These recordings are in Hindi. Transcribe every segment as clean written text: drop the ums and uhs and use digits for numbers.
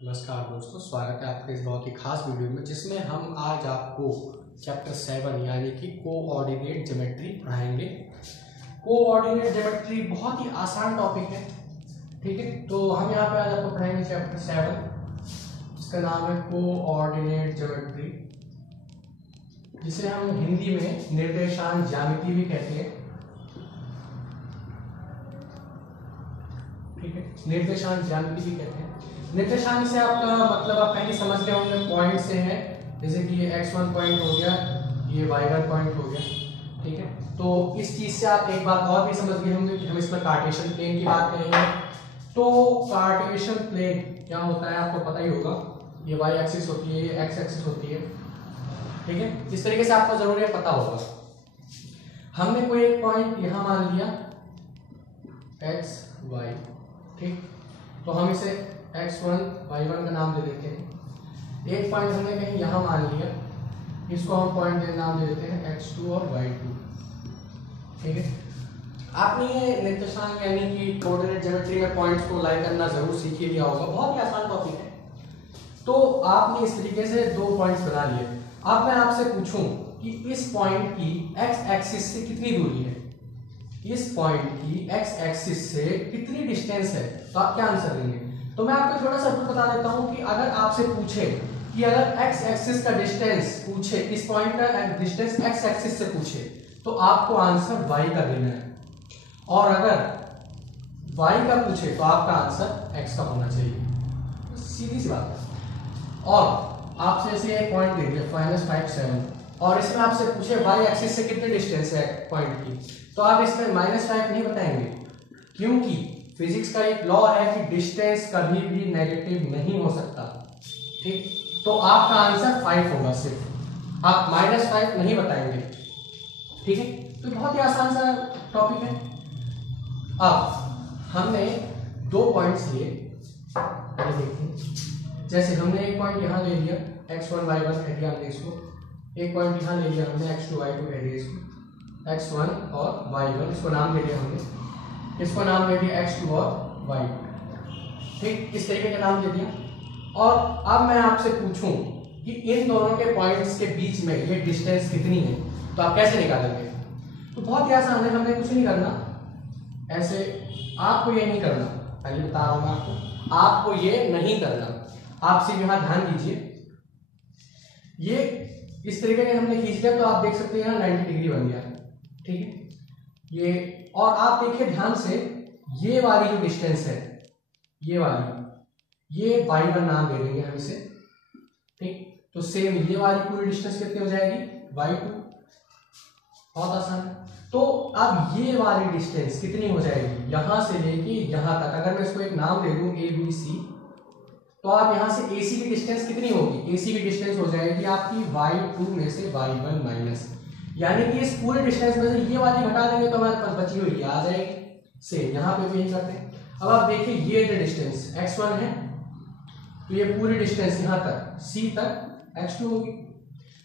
नमस्कार दोस्तों, स्वागत है आपके इस बहुत ही खास वीडियो में जिसमें हम आज आपको चैप्टर 7 यानी कि कोऑर्डिनेट ज्योमेट्री पढ़ाएंगे। कोऑर्डिनेट ज्योमेट्री बहुत ही आसान टॉपिक है, ठीक है। तो हम यहाँ पे आज आपको पढ़ाएंगे चैप्टर 7, इसका नाम है कोऑर्डिनेट ज्योमेट्री, जिसे हम हिंदी में निर्देशांक ज्यामिति भी कहते हैं, ठीक है। निर्देशांक ज्यामिति भी कहते हैं। निर्देशांक से आपका मतलब आप पहले समझ गए होंगे, पॉइंट से है, जैसे कि ये x1 पॉइंट हो गया, ये y1 पॉइंट हो गया, ठीक है। तो इस चीज से आप एक बात और भी समझ गए होंगे कि हम इसमें कार्टेशियन प्लेन की बात करेंगे। तो कार्टेशियन प्लेन क्या होता है आपको पता ही होगा, ये y एक्सिस होती है, ये x एक्सिस होती है, ठीक है। इस तरीके से आपको जरूर पता होगा। हमने कोई एक पॉइंट यहां मान लिया x y, ठीक, तो हम इसे x1 y1 का नाम दे देते हैं। एक पॉइंट हमने कहीं यहां मान लिया, इसको हम पॉइंट के नाम दे देते हैं x2 और y2, ठीक है। आपने ये निर्देशांक यानी कि कोऑर्डिनेट ज्योमेट्री में पॉइंट्स को लाइन करना जरूर सीख ही लिया होगा, बहुत ही आसान टॉपिक है। तो आपने इस तरीके से दो पॉइंट्स बना लिए। अब मैं आपसे पूछूं कि इस पॉइंट की x एक्सिस से कितनी दूरी है, इस पॉइंट की x एक्सिस से कितनी डिस्टेंस है, तो आप क्या आंसर देंगे। तो मैं आपको थोड़ा सा बता देता हूं कि अगर आपसे पूछे कि अगर x एक्सिस का डिस्टेंस पूछे, इस पॉइंट का डिस्टेंस x एक्सिस से पूछे, तो आपको आंसर y का देना है, और अगर y का पूछे तो आपका आंसर x का होना चाहिए, सीधी सी बात है। और आपसे ऐसे एक पॉइंट दे दिया -5 7, और इसमें आपसे पूछे y एक्सिस से कितनी डिस्टेंस है पॉइंट की, तो आप इसमें -5 नहीं बताएंगे, क्योंकि फिजिक्स का एक लॉ है कि डिस्टेंस कभी भी नेगेटिव नहीं हो सकता, ठीक। तो आपका आंसर 5 होगा, सिर्फ आप -5 नहीं बताएंगे, ठीक है। तो बहुत ही आसान सा टॉपिक है। अब हमने दो पॉइंट्स लिए, ये देखिए, जैसे हमने एक पॉइंट यहां ले लिया x1 y1 कह दिया हमने इसको, एक पॉइंट यहां ले लिया हमने x2 y2 कह दिया इसको, x1 और y1 इसको नाम दे दिया हमने, इसको नाम दे दिया x2 और y2, ठीक, इस तरीके का नाम दे दिया। और अब मैं आपसे पूछूं कि इन दोनों के पॉइंट्स के बीच में ये डिस्टेंस कितनी है, तो आप कैसे निकालेंगे। तो बहुत ही आसान है, हमें कुछ नहीं करना, ऐसे आपको ये नहीं करना, पहले बता रहा हूं आपको ये नहीं करना, आप सिर्फ यहां ध्यान दीजिए, ये इस तरीके से हमने खींच लिया, तो आप देख सकते हैं 90 डिग्री बन गया, ठीक है। ये और आप देखिए ध्यान से, ये वाली जो डिस्टेंस है, ये वाली, ये y1 नाम दे देंगे हम इसे, ठीक। तो सेम ये वाली पूरी डिस्टेंस कितनी हो जाएगी y2, बहुत आसान है। तो अब ये वाली डिस्टेंस कितनी हो जाएगी, यहां से लेके यहां तक, अगर मैं इसको एक नाम दे दूं ABC, तो आप यहां से AC की डिस्टेंस कितनी होगी, AC की डिस्टेंस हो जाएगी आपकी y2 में से y1 माइनस, यानी कि इस पूरे डिस्टेंस में से ये वाली घटा देंगे तो हमारे पास बची हुई आ जाएगी, सेम यहाँ पे भी यही करते हैं। अब आप देखिए ये जो डिस्टेंस x1 है, तो ये पूरी डिस्टेंस यहाँ तक C तक x2 होगी।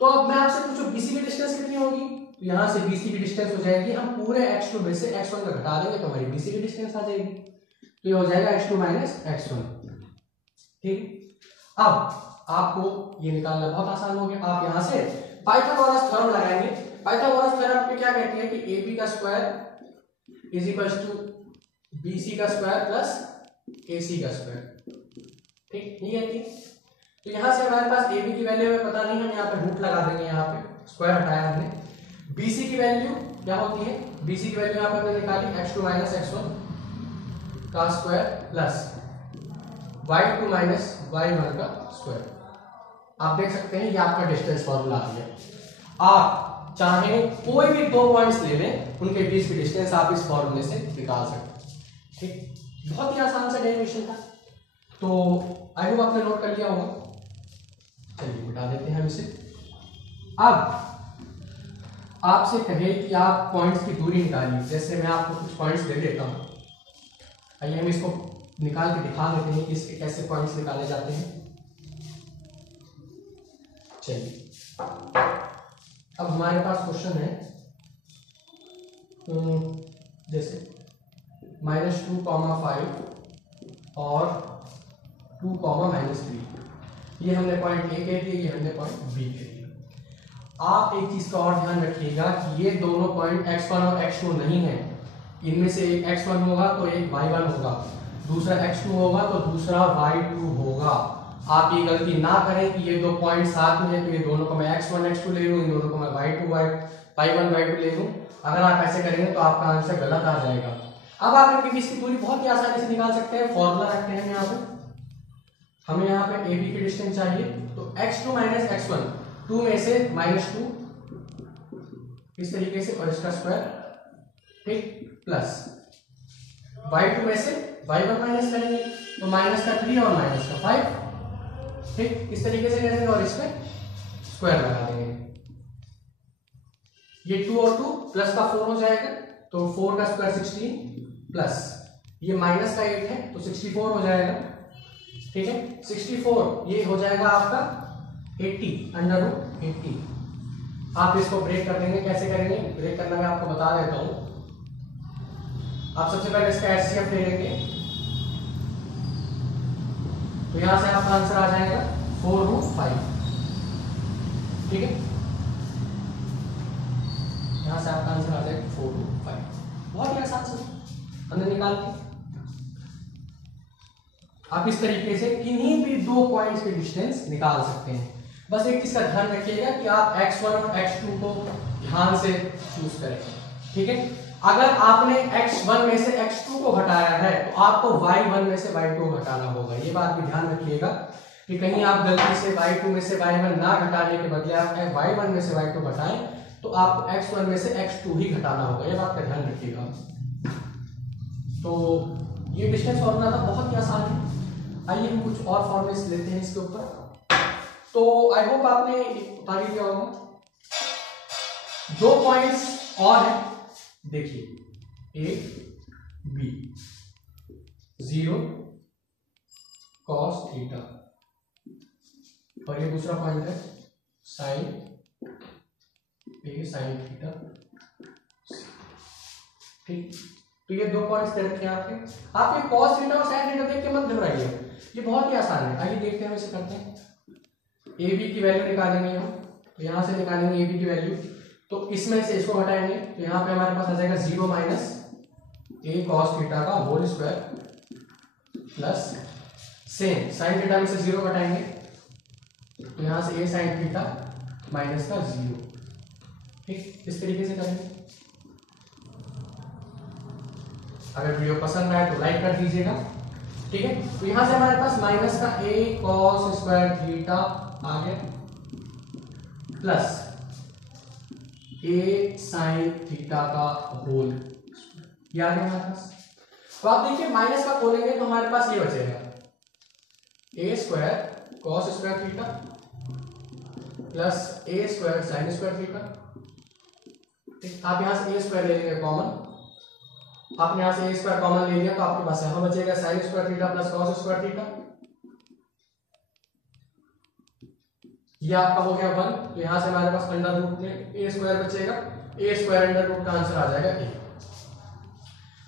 तो अब मैं आपसे पूछूं BC की डिस्टेंस कितनी होगी, तो यहाँ से BC की डिस्टेंस हो जाएगी, हम पूरे x2 में से x1 का घटा देंगे तो हमारी BC की डिस्टेंस आ जाएगी, तो ये हो जाएगा x2 माइनस x1, ठीक। अब आपको ये निकालना बहुत आसान हो गया, आप यहाँ से पाइथागोरस थ्योरम लगाएंगे। पाइथागोरस थ्योरम पे क्या कहती है कि AB का square is equal to BC का स्क्वायर प्लस AC का स्क्वायर, ठीक, ये कहती है। तो यहां से हमारे पास AB की वैल्यू हमें पता नहीं, हम यहाँ पे रूट लगा देंगे, यहाँ पे स्क्वायर हटाया हमने। BC की वैल्यू क्या होती है, BC की वैल्यू यहाँ पे हमने निकाली x2 माइनस x1 का square plus y2 minus y1 का स्क्वायर। आप देख सकते हैं ये आपका डिस्टेंस फॉर्मूला आ गया। आप चाहे कोई भी दो पॉइंट्स ले लें, उनके बीच की डिस्टेंस आप इस फॉर्मूले से निकाल सकते हैं, ठीक। बहुत ही आसान सा डेरिवेशन था, तो आई होप आपने नोट कर लिया होगा। चलिए मिटा देते हैं हम इसे। अब आपसे कहे कि आप पॉइंट्स की दूरी निकालिए, जैसे मैं आपको कुछ पॉइंट्स दे देता हूं, आइए हम इसको निकाल के दिखा देते हैं कि इसके कैसे पॉइंट्स निकाले जाते हैं। चलिए अब हमारे पास क्वेश्चन है, जैसे -2, 5 और 2, -3। ये हमने पॉइंट ए कह दिया, ये हमने पॉइंट बी कह दिया। आप एक चीज का और ध्यान रखिएगा कि ये दोनों पॉइंट x1 और x2 नहीं है। इनमें से एक x1 होगा तो एक y1 होगा, दूसरा x2 होगा तो दूसरा y2 होगा। आप ये गलती ना करें कि ये दो पॉइंट साथ में है तो ये दोनों को मैं x1 x2 ले लूं, इन दोनों को मैं y1 y2 ले लूं। अगर आप ऐसे करेंगे तो आपका आंसर गलत आ जाएगा। अब आप इनके बीच की दूरी बहुत ही आसानी से निकाल सकते हैं। फॉर्मूला रखते हैं यहाँ पे, हमें यहाँ पे AB की डिस्टेंस चाहिए तो x2 - x1, 2 में से -2 इस तरीके से और इसका स्क्वायर, ठीक, प्लस y2 में से y1 माइनस करेंगे तो -3 और -5, ठीक, इस तरीके से करेंगे और इसमें स्क्वायर लगा देंगे। ये 2 और 2 प्लस का 4 हो जाएगा तो 4 का स्क्वायर 16 प्लस ये माइनस का 8 है तो 64 हो जाएगा, ठीक है। 64 ये हो जाएगा आपका 80 √80। आप इसको ब्रेक कर देंगे। कैसे करेंगे ब्रेक करना, मैं आपको बता देता हूं। आप सबसे पहले इसका एचसीएफ ले लेंगे तो यहां से आपका आंसर आ जाएगा 4√5, ठीक है। यहां से आपका आंसर आ जाएगा 4/5। बहुत ही आसान से हमने निकाल के आप इस तरीके से किन्हीं भी दो पॉइंट्स के डिस्टेंस निकाल सकते हैं। बस एक चीज का ध्यान रखिएगा कि आप x1 और x2 को ध्यान से चूज करें, ठीक है। अगर आपने x1 में से x2 को घटाया है तो आपको y1 में से y2 घटाना होगा। ये बात भी ध्यान रखिएगा कि कहीं आप गलती से y2 में से y1 ना घटाने के बदले आप y1 में से y2 घटाएं तो आपको x1 में से x2 ही घटाना होगा। ये बात का ध्यान रखिएगा। तो ये डिस्टेंस फॉर्मूला था, बहुत ही आसान है। आइए हम कुछ और फॉर्मूले लेते हैं इसके ऊपर। तो आई होप आपने उतार लिया होगा। दो पॉइंट्स और हैं, देखिए A B, 0 cos थीटा और ये दूसरा पॉइंट है sin A sin थीटा, ठीक। तो ये दो पॉइंट्स दे रखे हैं आपके। आप ये cos थीटा और sin थीटा देख के मत घबराइए, ये बहुत ही आसान है। आइए देखते हैं हम इसे करते हैं। ए बी की वैल्यू निकालेंगे हम, तो यहां से निकालेंगे ए बी की वैल्यू, तो इसमें से इसको घटाएंगे तो यहाँ पे हमारे पास आ जाएगा 0 - A cos थीटा का whole square plus same sin थीटा में से 0 घटाएंगे तो यहाँ से A sin थीटा माइनस का 0, ठीक। इस तरीके से करेंगे। अगर वीडियो पसंद आए तो लाइक कर दीजिएगा, ठीक है। तो यहां से हमारे पास माइनस का A cos स्क्वायर थीटा आ गया प्लस A sin थीटा का होल, ये आ गया हमारे पास। तो आप देखिए माइनस का खोलेंगे तो हमारे पास ये बचेगा A square cos square theta plus A square sin square theta, ठीक। आप यहां से A स्क्वायर ले लेंगे कॉमन, आपने यहां से A स्क्वायर कॉमन ले लिया तो आपके पास यहां बचेगा sin square theta plus cos square theta, ये आपका हो गया 1। तो यहां से हमारे पास अंडर रूट में A स्क्वायर बचेगा, A स्क्वायर अंडर रूट का आंसर आ जाएगा A।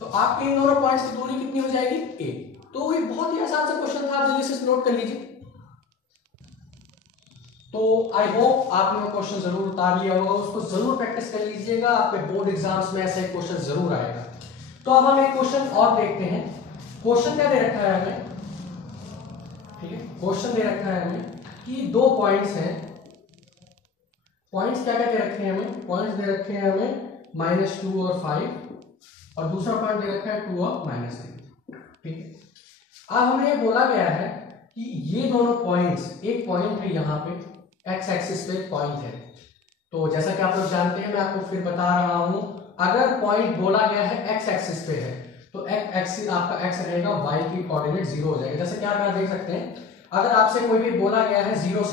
तो आपके इन दोनों पॉइंट्स की दूरी कितनी हो जाएगी A। तो ये बहुत ही आसान सा क्वेश्चन था, आप जल्दी से नोट कर लीजिए। तो आई होप आपने क्वेश्चन जरूर उतार लिया होगा, उसको जरूर प्रैक्टिस कर लीजिएगा, आपके बोर्ड एग्जाम्स में ऐसा क्वेश्चन जरूर आएगा। तो अब हम एक क्वेश्चन और देखते हैं। क्वेश्चन क्या दे रखा है हमें, ठीक है। क्वेश्चन दे रखा है हमें कि दो पॉइंट्स हैं। पॉइंट्स क्या क्या दे रखे हैं हमें, पॉइंट्स दे रखे हैं हमें -2 और 5 और दूसरा पॉइंट दे रखा है 2 और -3, ठीक है। अब हमें ये बोला गया है कि ये दोनों पॉइंट्स, एक पॉइंट है यहाँ पे x एक्सिस पे पॉइंट है। तो जैसा कि आप लोग जानते हैं, मैं आपको फिर बता रहा हूं, अगर पॉइंट बोला गया है x एक्सिस पे है तो x एक्सिस आपका x रहेगा, y की कोऑर्डिनेट 0 हो जाएगा। जैसे कि आप यहाँ देख सकते हैं, अगर आपसे कोई भी बोला गया है 0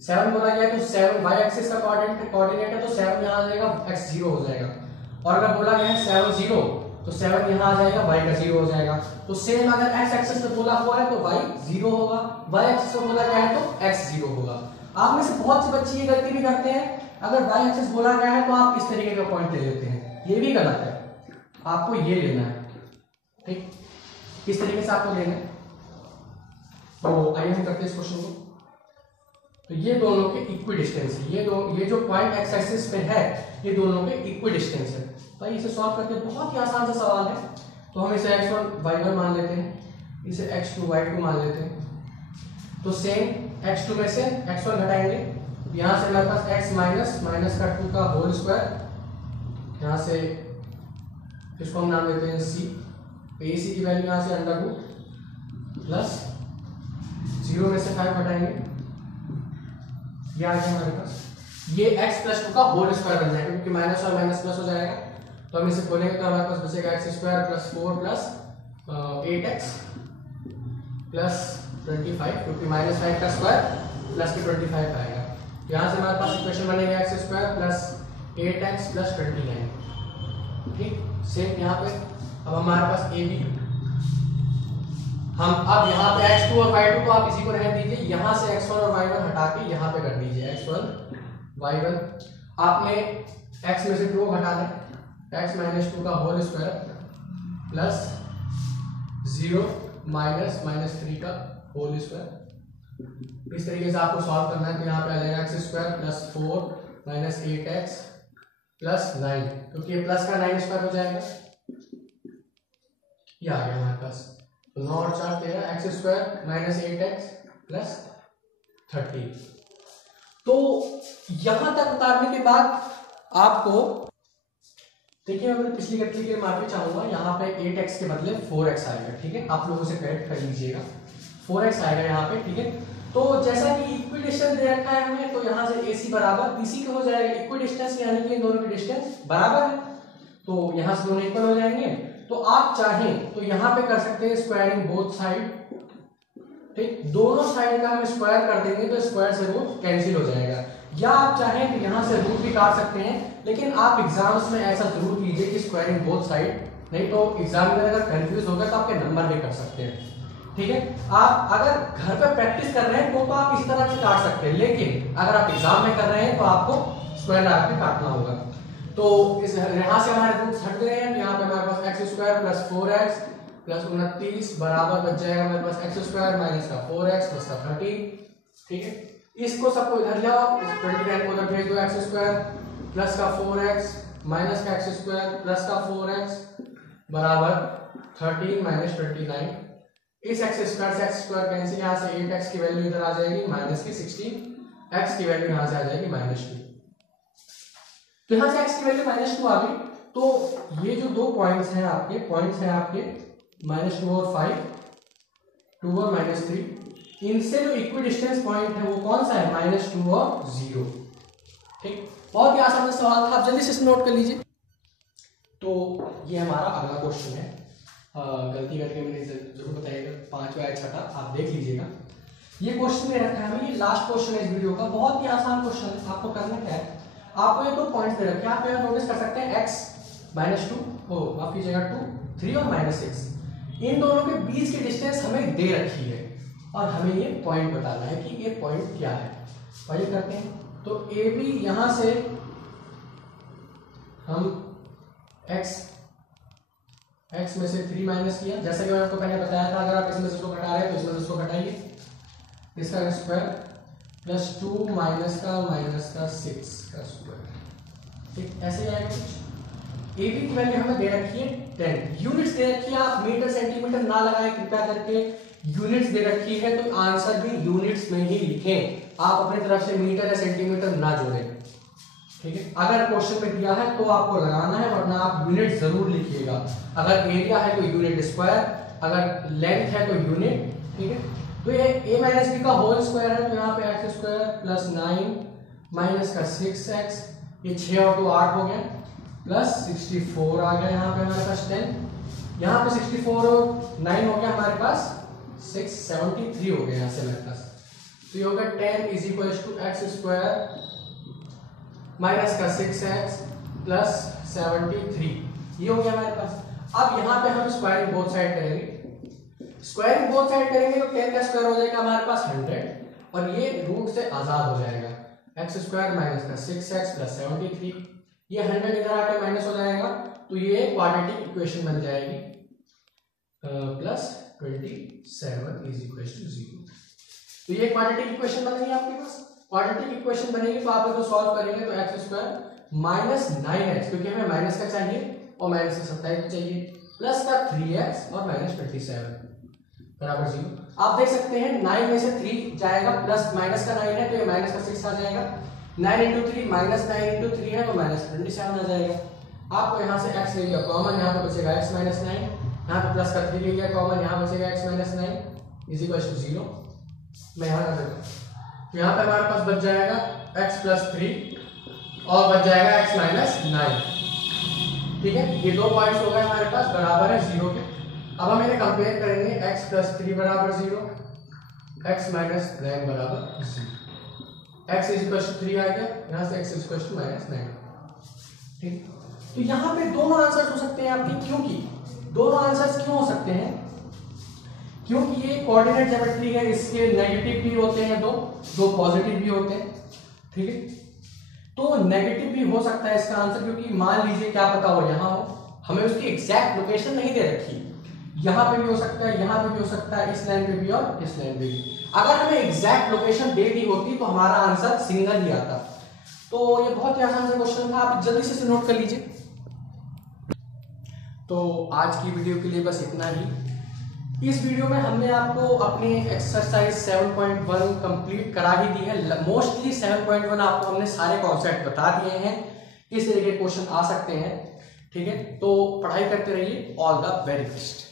7 बोला गया है तो 7 y एक्सिस का कोऑर्डिनेट है तो 7 यहाँ आ जाएगा, x 0 हो जाएगा। और अगर बोला गया है 7 0 तो 7 यहाँ आ जाएगा, y का 0 हो जाएगा। तो सेम अगर x एक्सिस पे बोला हुआ है तो y 0 होगा, y एक्सिस पे बोला गया है तो x 0 होगा। आप में से बहुत से बच्चे ये गलती भी करते हैं, अगर y एक्सिस बोला गया है तो आप इस तरीके का पॉइंट ले लेते हैं, ये भी गलत है। आपको ये लेना है, ठीक। किस तरीके से आपको लेना है, तो आइए हम करते हैं इस क्वेश्चन को। तो ये दोनों के इक्वी डिस्टेंस है, ये जो पॉइंट एक्स एक्सिस पे है ये दोनों के इक्वी डिस्टेंस है। भाई इसे सॉल्व करते हैं, बहुत ही आसान सा सवाल है। तो हम इसे x1 y1 मान लेते हैं, इसे x2 y2 मान लेते हैं। तो सेम x2 में से x1 घटाएंगे, यहाँ से हमारे पास x माइनस का 2 का होल स्क्वायर, यहाँ से इसको हम नाम देते हैं c, ac की वैल्यू यहाँ से अंडर रूट प्लस 0 में से 5 घटाएंगे, ये आ गया हमारे पास। ये x प्लस 2 का होल स्क्वायर बन जाएगा क्योंकि माइनस और माइनस प्लस हो जाएगा। तो हम इसे खोलेंगे तो हमारे पास बचेगा x square plus 4 plus 8x plus 25, क्योंकि माइनस 5 का स्क्वायर प्लस के 25 आएगा। यहाँ से हमारे पास इक्वेशन बनेगा x square plus 8x plus 29। ठीक, सेम यहाँ पे अब हमारे पास ए बी, हम अब यहाँ पे x2 और y2 को आप इसी को रहने दीजिए, यहाँ से x1 और y1 हटा के यहाँ पे कर दीजिए x1 y1। आपने x में से 2 घटा दें, x माइनस 2 का होल स्क्वायर प्लस 0 माइनस 3 का होल स्क्वायर। इस तरीके से आपको सॉल्व करना है। तो यहाँ पे आ जाएगा x square plus 4 minus 8x plus 9, क्योंकि ये प्लस का 9 स्क्वायर हो जाएगा, ये आ गया हमारे पास। तो 9 और 4 13, x square minus 8x plus 30। तो यहां तक उतारने के बाद आपको देखिए, मैं पिछली गलती के माफी चाहूंगा, यहाँ पे 8x के बदले 4x आएगा। ठीक है, आप लोग उसे करेक्ट कर लीजिएगा, 4x आएगा यहाँ पे। ठीक है, तो जैसा कि इक्वी डिस्टेंस दे रखा है हमें, तो यहाँ से AC बराबर BC का हो जाएगा इक्वी डिस्टेंस, यानी कि दोनों की डिस्टेंस बराबर है, तो यहाँ से दोनों इक्वल हो जाएंगे। तो आप चाहें तो यहाँ पे कर सकते हैं स्क्वायरिंग बोथ साइड। ठीक, दोनों साइड का हम स्क्वायर कर देंगे तो स्क्वायर से रूट कैंसिल हो जाएगा, या आप चाहें तो यहाँ से रूट भी काट सकते हैं, लेकिन आप एग्जाम्स में ऐसा जरूर कीजिए कि स्क्वायरिंग बोथ साइड, नहीं तो एग्जाम में अगर कंफ्यूज होगा तो आपके नंबर भी कर सकते हैं। ठीक है, आप अगर घर पे प्रैक्टिस कर रहे हैं तो आप इसी तरह से काट सकते हैं, लेकिन अगर आप एग्जाम में कर रहे हैं तो आपको स्क्वायर लगा के काटना होगा। तो इस यहाँ से हमारे रूट्स हट गए हैं, यहाँ पे हमारे पास X square plus 4x plus 29 बराबर बच जाएगा हमारे पास एक्स स्क्वायर माइनस का 4x प्लस का 30। ठीक है, इसको सबको इधर जाओ, 29 को उधर भेज दो, एक्स स्क्वायर प्लस का 4x माइनस का एक्स स्क्वायर प्लस का 4x बराबर 13 माइनस 29। इस एक्स स्क्वायर से एक्स स्क्वायर कैंसिल, यहाँ से 8x की वैल्यू इधर आ जाएगी माइनस की 16, x की वैल्यू यहाँ से आ जाएगी -2। तो यहाँ से x की वैल्यू -2 आ गई। तो ये जो दो पॉइंट्स हैं आपके -2 और 5, 2 और -3, इनसे जो इक्वी डिस्टेंस पॉइंट है वो कौन सा है, -2 और 0। ठीक, बहुत ही आसान सवाल था, आप जल्दी से इसे नोट कर लीजिए। तो ये हमारा अगला क्वेश्चन है, गलती करके मैंने जरूर बताइएगा, 5वां या 6वां आप देख लीजिएगा। ये क्वेश्चन में रखा है हमें, ये लास्ट क्वेश्चन है इस वीडियो का, बहुत ही आसान क्वेश्चन है। आपको करना क्या है, आपको ये दो पॉइंट्स दे रखे हैं, आप यहाँ नोटिस कर सकते हैं x -2 माफ कीजिएगा 2, 3 और -6, इन दोनों के बीच की डिस्टेंस हमें दे रखी है और हमें ये पॉइंट बताना है कि ये पॉइंट क्या है। वही करते हैं, तो AB यहां से हम x में से 3 माइनस किया, जैसा कि मैंने आपको पहले बताया था, अगर आप इसमें से इसको घटा रहे हैं तो इसमें से इसको घटाइए, इसका स्क्वायर प्लस 2 माइनस का 6 का स्क्वायर। ठीक, ऐसे आएगा कुछ। AB की वैल्यू हमें दे रखी है 10, यूनिट्स दे रखी है, आप मीटर सेंटीमीटर ना लगाएं कृपया करके, यूनिट्स दे रखी है तो आंसर भी यूनिट्स में ही लिखें, आप अपनी तरफ से मीटर या सेंटीमीटर ना जोड़ें। ठीक है, अगर क्वेश्चन में दिया है तो आपको लगाना है, वरना आप यूनिट जरूर लिखिएगा। अगर एरिया है तो यूनिट स्क्वायर, अगर लेंथ है तो यूनिट। ठीक है, तो ये a माइनस बी का होल स्क्वायर है, तो यहाँ पे एक्स स्क्वायर प्लस 9 माइनस का 6x, ये 6 और 2 8 हो गया, प्लस 64 आ गया यहाँ पे हमारे पास 10, यहाँ पे 64 और 9 हो गया हमारे पास 673 हो गया यहाँ से हमारे पास। तो ये होगा 10 is equal to x square minus का 6x प्लस 73, ये हो गया हमारे पास। अब यहाँ पे हम स्क्वायरिंग बोथ साइड करेंगे, स्क्वायरिंग बोथ साइड करेंगे तो 10 का स्क्वायर हो जाएगा हमारे पास 100 और ये रूट से आजाद हो जाएगा, एक्स स्क्वायर माइनस का 6x प्लस 73, ये 100 इधर आके माइनस हो जाएगा, तो ये क्वाड्रेटिक इक्वेशन बन जाएगी प्लस 27 इज इक्वल टू 0। तो ये क्वाड्रेटिक इक्वेशन बनेगी आपके पास। क्वाड्रेटिक इक्वेशन बनेगी तो आप इसको सॉल्व करेंगे तो एक्स स्क्वायर माइनस 9x, क्योंकि हमें माइनस का चाहिए और माइनस का 27 चाहिए, प्लस का 3x और माइनस 27 बराबर 0। आप देख सकते हैं 9 में से 3 जाएगा, प्लस माइनस का 9 है तो ये माइनस का 6 आ जाएगा। 9 इंटू 3 माइनस 9 इंटू 3 है तो माइनस 27 आ जाएगा। आपको यहाँ से x ले लिया कॉमन, यहाँ पे बचेगा x माइनस 9, यहाँ पे प्लस का 3 ले लिया कॉमन, यहाँ बचेगा x minus 9 is equal to 0। मैं यहाँ कर देता हूँ तो यहाँ पे हमारे पास बच जाएगा x प्लस 3 और बच जाएगा x माइनस 9। ठीक है, ये दो पॉइंट्स हो गए हमारे पास बराबर है 0 के। अब हम इन्हें कंपेयर करेंगे, x प्लस 3 बराबर 0, x माइनस 9 बराबर 0। x इज इक्वल टू 3 आ गया, यहाँ से x is equal to minus 9। ठीक, तो यहाँ पे दोनों आंसर हो सकते हैं आपके। क्योंकि दोनों आंसर्स क्यों हो सकते हैं? क्योंकि ये कोऑर्डिनेट ज्योमेट्री है, इसके नेगेटिव भी होते हैं, दो पॉजिटिव भी होते हैं। ठीक है, तो नेगेटिव भी हो सकता है इसका आंसर, क्योंकि मान लीजिए क्या पता हो यहाँ हो, हमें उसकी एग्जैक्ट लोकेशन नहीं दे रखी, यहाँ पे भी हो सकता है, यहाँ पे भी हो सकता है, इस लाइन पे भी और इस लाइन पे भी। अगर हमें एग्जैक्ट लोकेशन दे दी होती तो हमारा आंसर सिंगल ही आता। तो ये बहुत ही आसान सा क्वेश्चन था, आप जल्दी से नोट कर लीजिए। तो आज की वीडियो के लिए बस इतना ही। इस वीडियो में हमने आपको अपनी एक्सरसाइज 7.1 कंप्लीट करा ही दी है। मोस्टली 7.1 आपको हमने सारे कॉन्सेप्ट बता दिए हैं, किस तरह के क्वेश्चन आ सकते हैं। ठीक है, तो पढ़ाई करते रहिए। All the very best.